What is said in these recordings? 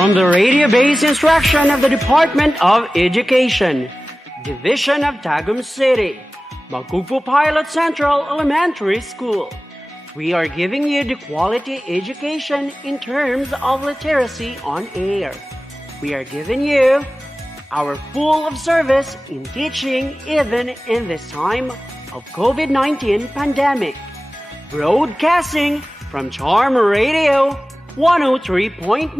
From the radio-based instruction of the Department of Education, Division of Tagum City, Magugpo Pilot Central Elementary School, we are giving you the quality education in terms of literacy on air. We are giving you our full of service in teaching even in this time of COVID-19 pandemic. Broadcasting from Charm Radio 103.9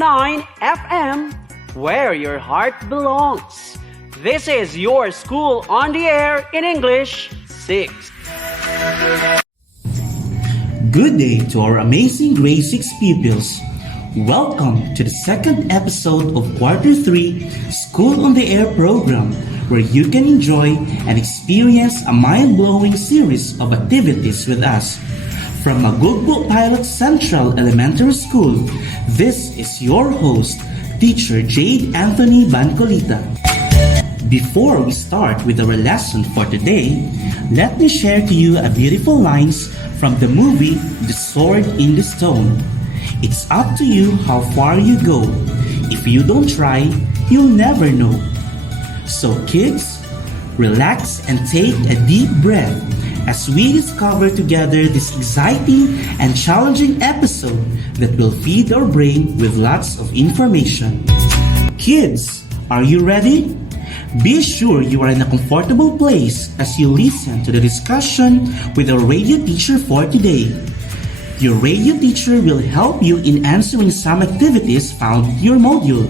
FM, where your heart belongs. This is your School on the Air in English 6. Good day to our amazing grade 6 pupils. Welcome to the second episode of Quarter 3 School on the Air program, where you can enjoy and experience a mind-blowing series of activities with us. From Magugpo Pilot Central Elementary School, this is your host, Teacher Jade Anthony Bancolita. Before we start with our lesson for today, let me share to you a beautiful lines from the movie The Sword in the Stone. It's up to you how far you go. If you don't try, you'll never know. So kids, relax and take a deep breath as we discover together this exciting and challenging episode that will feed our brain with lots of information. Kids, are you ready? Be sure you are in a comfortable place as you listen to the discussion with our radio teacher for today. Your radio teacher will help you in answering some activities found in your module.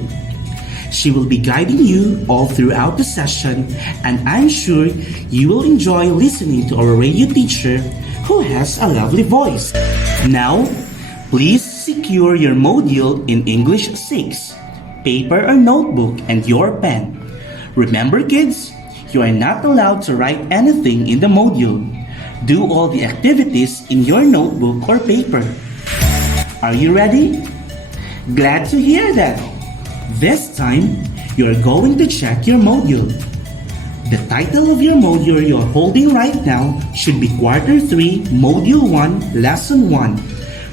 She will be guiding you all throughout the session, and I'm sure you will enjoy listening to our radio teacher who has a lovely voice. Now, please secure your module in English 6, paper or notebook, and your pen. Remember kids, you are not allowed to write anything in the module. Do all the activities in your notebook or paper. Are you ready? Glad to hear that. This time, you are going to check your module. The title of your module you're holding right now should be Quarter 3, Module 1, Lesson 1,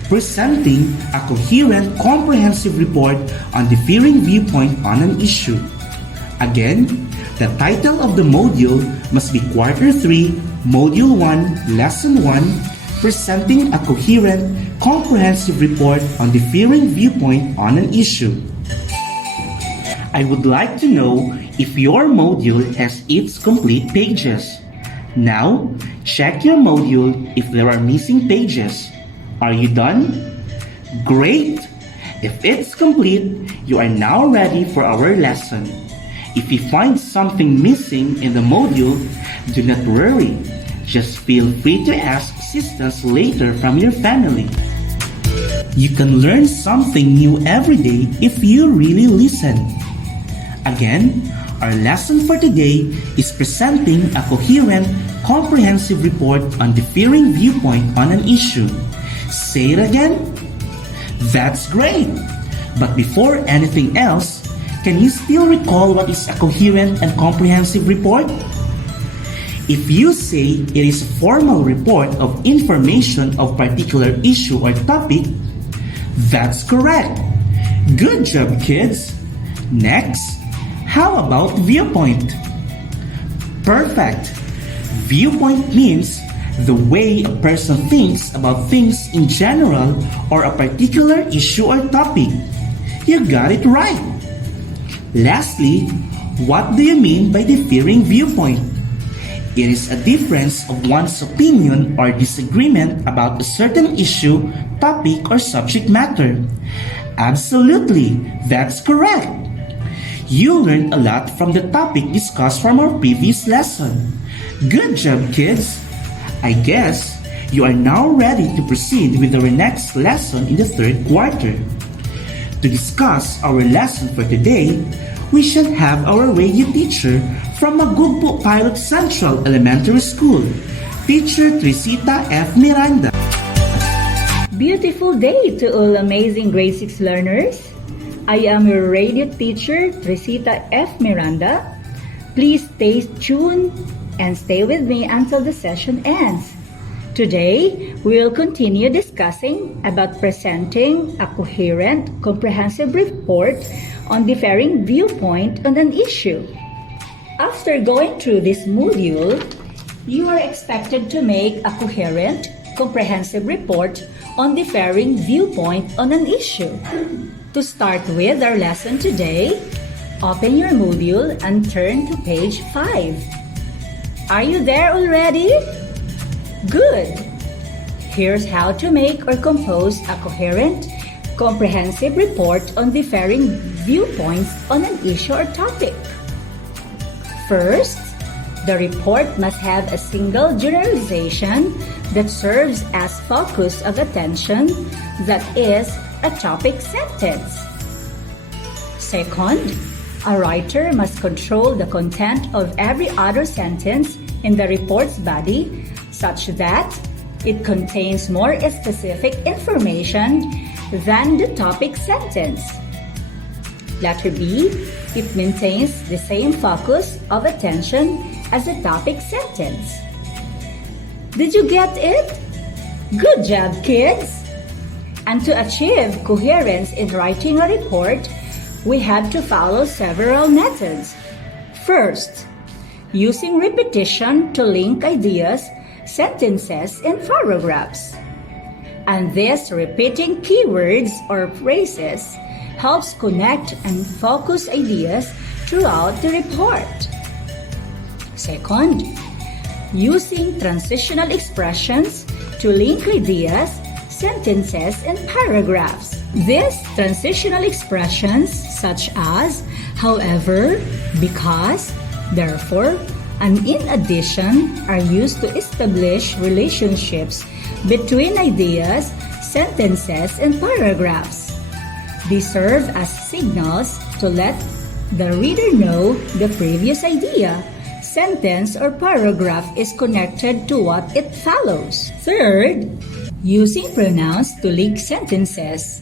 presenting a coherent, comprehensive report on differing viewpoint on an issue. Again, the title of the module must be Quarter 3, Module 1, Lesson 1, presenting a coherent, comprehensive report on differing viewpoint on an issue. I would like to know if your module has its complete pages. Now, check your module if there are missing pages. Are you done? Great! If it's complete, you are now ready for our lesson. If you find something missing in the module, do not worry. Just feel free to ask assistance later from your family. You can learn something new every day if you really listen. Again, our lesson for today is presenting a coherent, comprehensive report on differing viewpoint on an issue. Say it again. That's great! But before anything else, can you still recall what is a coherent and comprehensive report? If you say it is a formal report of information of particular issue or topic, that's correct. Good job, kids. Next, how about viewpoint? Perfect. Viewpoint means the way a person thinks about things in general or a particular issue or topic. You got it right. Lastly, what do you mean by differing viewpoint? It is a difference of one's opinion or disagreement about a certain issue, topic, or subject matter. Absolutely, that's correct. You learned a lot from the topic discussed from our previous lesson. Good job, kids! I guess you are now ready to proceed with our next lesson in the third quarter. To discuss our lesson for today, we shall have our radio teacher from Magugpo Pilot Central Elementary School, Teacher Tresita F. Miranda. Beautiful day to all amazing grade 6 learners. I am your radio teacher, Tresita F. Miranda. Please stay tuned and stay with me until the session ends. Today, we will continue discussing about presenting a coherent, comprehensive report on differing viewpoint on an issue. After going through this module, you are expected to make a coherent, comprehensive report on differing viewpoint on an issue. To start with our lesson today, open your module and turn to page 5. Are you there already? Good! Here's how to make or compose a coherent, comprehensive report on differing viewpoints on an issue or topic. First, the report must have a single generalization that serves as focus of attention, that is, a topic sentence. Second, a writer must control the content of every other sentence in the report's body such that it contains more specific information than the topic sentence. Letter B, it maintains the same focus of attention as the topic sentence. Did you get it? Good job, kids! And to achieve coherence in writing a report, we had to follow several methods. First, using repetition to link ideas, sentences, and paragraphs. And this repeating keywords or phrases helps connect and focus ideas throughout the report. Second, using transitional expressions to link ideas, sentences, and paragraphs. These transitional expressions such as however, because, therefore, and in addition are used to establish relationships between ideas, sentences, and paragraphs. They serve as signals to let the reader know the previous idea, sentence, or paragraph is connected to what it follows. Third, using pronouns to link sentences.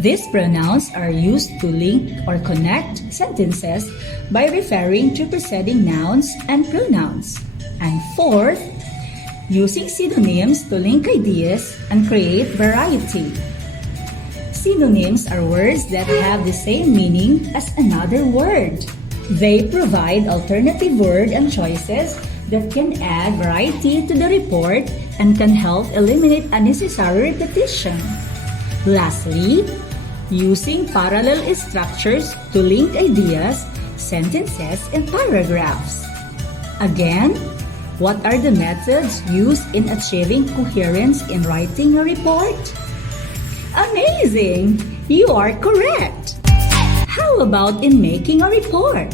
These pronouns are used to link or connect sentences by referring to preceding nouns and pronouns. And fourth, using synonyms to link ideas and create variety. Synonyms are words that have the same meaning as another word. They provide alternative word and choices that can add variety to the report and can help eliminate unnecessary repetition. Lastly, using parallel structures to link ideas, sentences, and paragraphs. Again, what are the methods used in achieving coherence in writing a report? Amazing! You are correct! How about in making a report?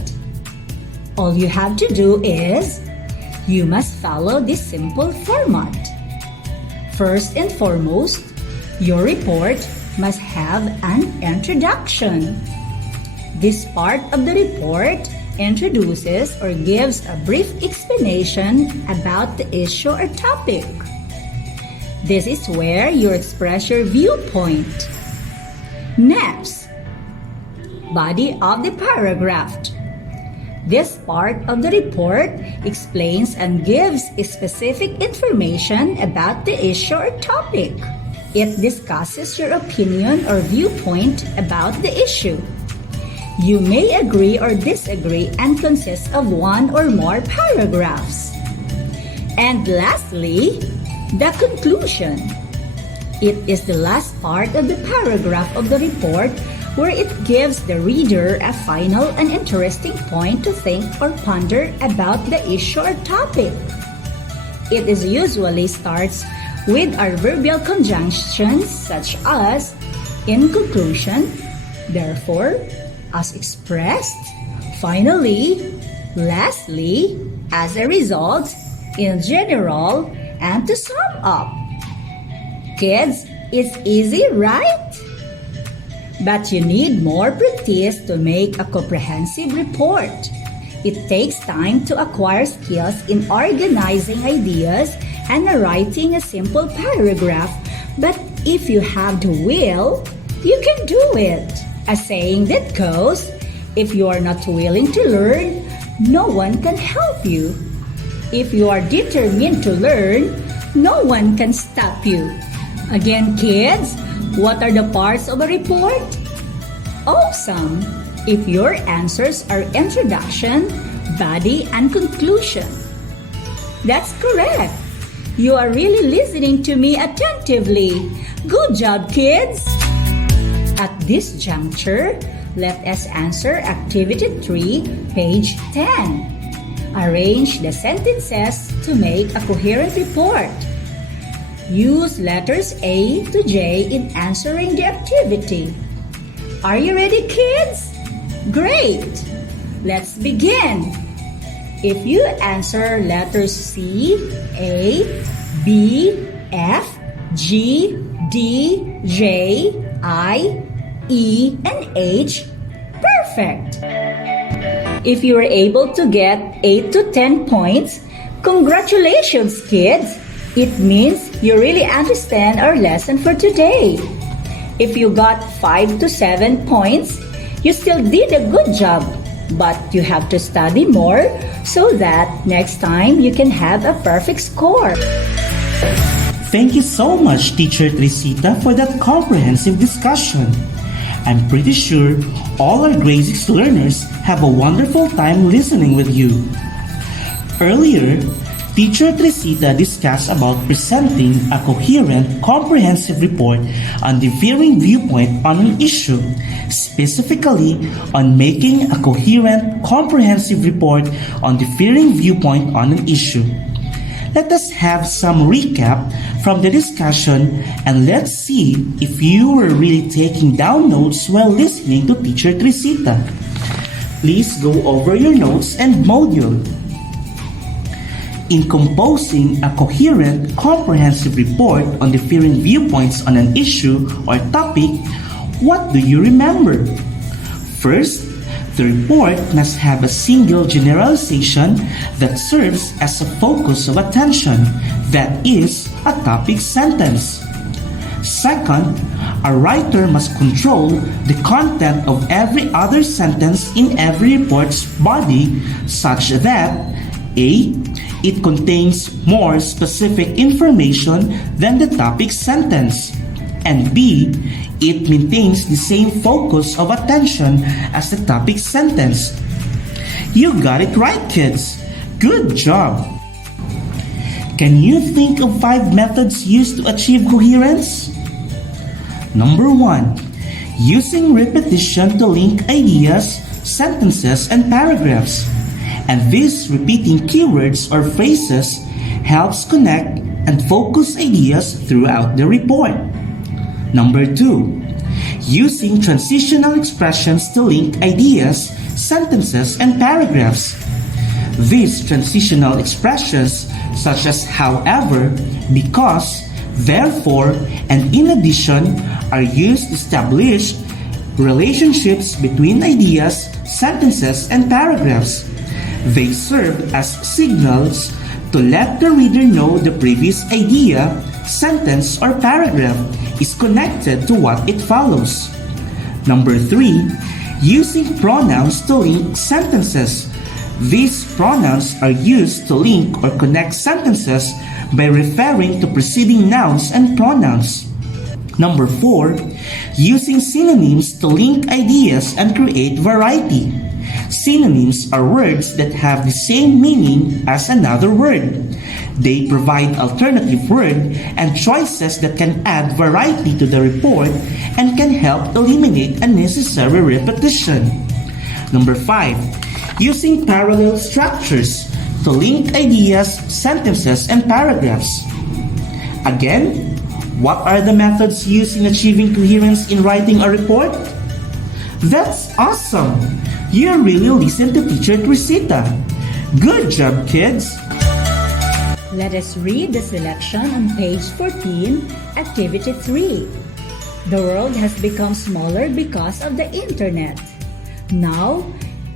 All you have to do is, you must follow this simple format. First and foremost, your report must have an introduction. This part of the report introduces or gives a brief explanation about the issue or topic. This is where you express your viewpoint. Next, body of the paragraph. This part of the report explains and gives specific information about the issue or topic. It discusses your opinion or viewpoint about the issue. You may agree or disagree and consists of one or more paragraphs. And lastly, the conclusion. It is the last part of the paragraph of the report where it gives the reader a final and interesting point to think or ponder about the issue or topic. It is usually starts with adverbial conjunctions such as in conclusion, therefore, as expressed, finally, lastly, as a result, in general, and to sum up. Kids, it's easy, right? But you need more practice to make a comprehensive report. It takes time to acquire skills in organizing ideas and writing a simple paragraph, but if you have the will, you can do it. A saying that goes, if you are not willing to learn, no one can help you. If you are determined to learn, No one can stop you. Again, kids, what are the parts of a report? Awesome! If your answers are introduction, body, and conclusion. That's correct. You are really listening to me attentively. Good job, kids! At this juncture, let us answer Activity 3, page 10. Arrange the sentences to make a coherent report. Use letters A to J in answering the activity. Are you ready, kids? Great! Let's begin. If you answer letters C, A, B, F, G, D, J, I, E, and H, perfect! If you were able to get 8 to 10 points, congratulations, kids! It means you really understand our lesson for today. If you got 5 to 7 points, you still did a good job, but you have to study more so that next time you can have a perfect score. Thank you so much, Teacher Tresita, for that comprehensive discussion. I'm pretty sure all our grade 6 learners have a wonderful time listening with you. Earlier, Teacher Tresita discussed about presenting a coherent, comprehensive report on the varying viewpoint on an issue, specifically on making a coherent, comprehensive report on the varying viewpoint on an issue. Let us have some recap from the discussion and let's see if you were really taking down notes while listening to Teacher Tresita. Please go over your notes and module. In composing a coherent, comprehensive report on the varying viewpoints on an issue or topic, what do you remember? First, the report must have a single generalization that serves as a focus of attention, that is, a topic sentence. Second, a writer must control the content of every other sentence in every report's body such that A. It contains more specific information than the topic sentence, and B. It maintains the same focus of attention as the topic sentence. You got it right, kids! Good job! Can you think of 5 methods used to achieve coherence? Number 1. Using repetition to link ideas, sentences, and paragraphs. And this repeating keywords or phrases helps connect and focus ideas throughout the report. Number 2. Using transitional expressions to link ideas, sentences, and paragraphs. These transitional expressions such as however, because, therefore, and in addition are used to establish relationships between ideas, sentences, and paragraphs. They serve as signals to let the reader know the previous idea, sentence, or paragraph is connected to what it follows. Number 3. Using pronouns to link sentences. These pronouns are used to link or connect sentences by referring to preceding nouns and pronouns. Number 4. Using synonyms to link ideas and create variety. Synonyms are words that have the same meaning as another word. They provide alternative word and choices that can add variety to the report and can help eliminate unnecessary repetition. Number 5. Using parallel structures to link ideas, sentences, and paragraphs. Again, what are the methods used in achieving coherence in writing a report? That's awesome! You really listened to Teacher Tresita. Good job, kids! Let us read the selection on page 14, Activity 3. The world has become smaller because of the internet. Now,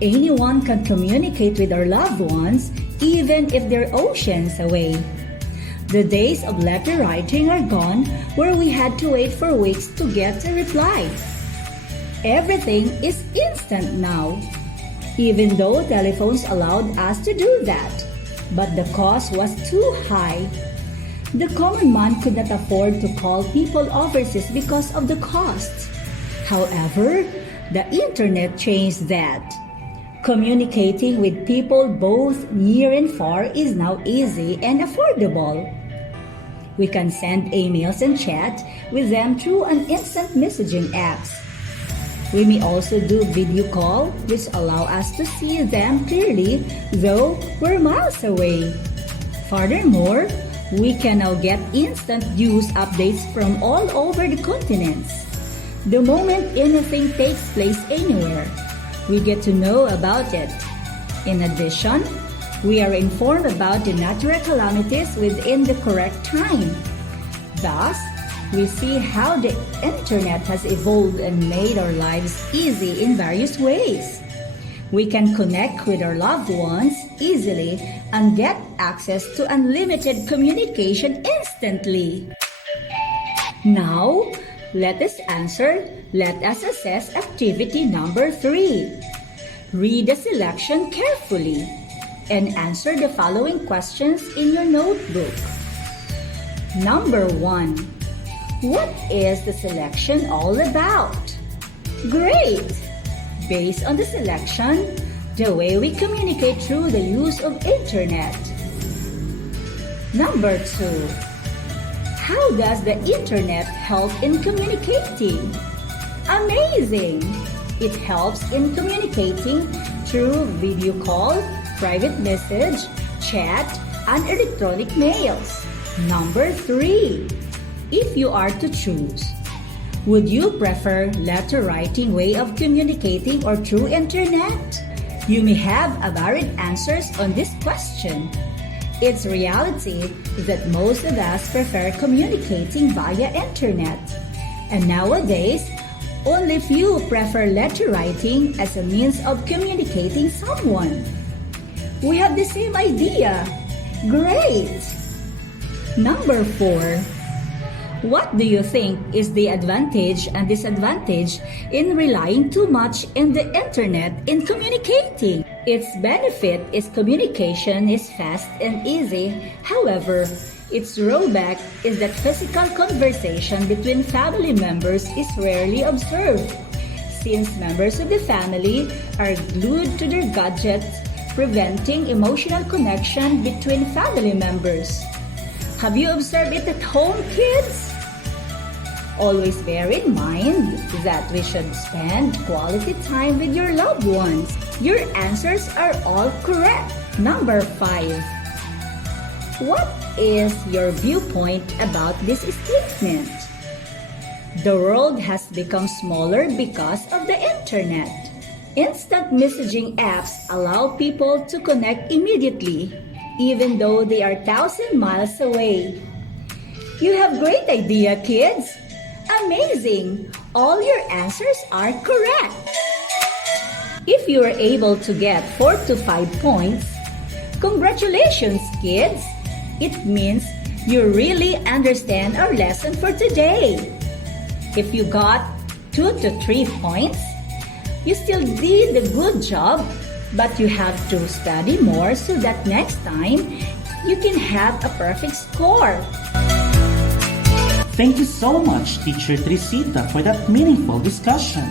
anyone can communicate with our loved ones even if they're oceans away. The days of letter writing are gone where we had to wait for weeks to get a reply. Everything is instant now, even though telephones allowed us to do that. But the cost was too high. The common man could not afford to call people overseas because of the costs. However, the internet changed that. Communicating with people both near and far is now easy and affordable. We can send emails and chat with them through an instant messaging apps. We may also do video call, which allow us to see them clearly, though we're miles away. Furthermore, we can now get instant news updates from all over the continents. The moment anything takes place anywhere, we get to know about it. In addition, we are informed about the natural calamities within the correct time. Thus, we see how the internet has evolved and made our lives easy in various ways. We can connect with our loved ones easily and get access to unlimited communication instantly. Now, let us assess activity number 3. Read the selection carefully and answer the following questions in your notebook. Number 1. What is the selection all about? Great! Based on the selection, the way we communicate through the use of internet. Number 2. How does the internet help in communicating? Amazing! It helps in communicating through video call, private message, chat, and electronic mails. Number 3. If you are to choose, would you prefer letter writing way of communicating or through internet? You may have a varied answers on this question. It's reality that most of us prefer communicating via internet. And nowadays, only few prefer letter writing as a means of communicating someone. We have the same idea. Great! Number 4. What do you think is the advantage and disadvantage in relying too much on the internet in communicating? Its benefit is communication is fast and easy. However, its drawback is that physical conversation between family members is rarely observed, since members of the family are glued to their gadgets, preventing emotional connection between family members. Have you observed it at home, kids? Always bear in mind that we should spend quality time with your loved ones. Your answers are all correct. Number 5. What is your viewpoint about this statement? The world has become smaller because of the internet. Instant messaging apps allow people to connect immediately, even though they are 1,000 miles away. You have great idea, kids! Amazing! All your answers are correct. If you are able to get 4 to 5 points, congratulations, kids! It means you really understand our lesson for today. If you got 2 to 3 points, you still did a good job, but you have to study more so that next time you can have a perfect score. Thank you so much, Teacher Tresita, for that meaningful discussion.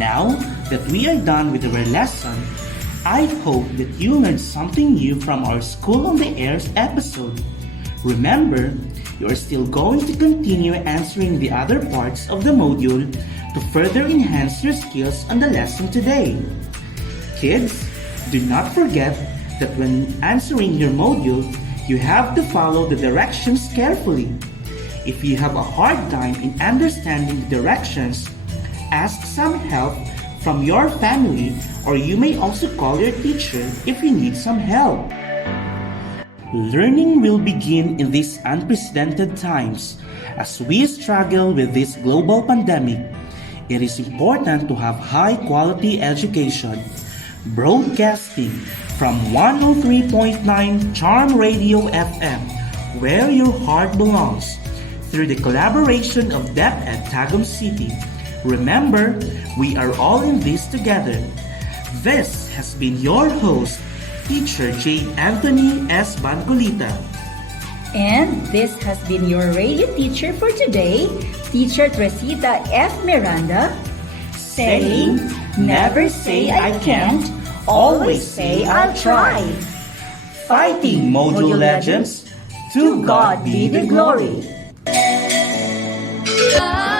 Now that we are done with our lesson, I hope that you learned something new from our School on the Air's episode. Remember, you are still going to continue answering the other parts of the module to further enhance your skills on the lesson today. Kids, do not forget that when answering your module, you have to follow the directions carefully. If you have a hard time in understanding the directions, ask some help from your family, or you may also call your teacher if you need some help. Learning will begin in these unprecedented times. As we struggle with this global pandemic, it is important to have high-quality education. Broadcasting from 103.9 Charm Radio FM, where your heart belongs, through the collaboration of DEP at Tagum City. Remember, we are all in this together. This has been your host, Teacher Jade Anthony S. Bangulita. And this has been your radio teacher for today, Teacher Tresita F. Miranda, saying, never say I can't, always say I'll try. Fighting Module Legends, to God be the glory. Ah.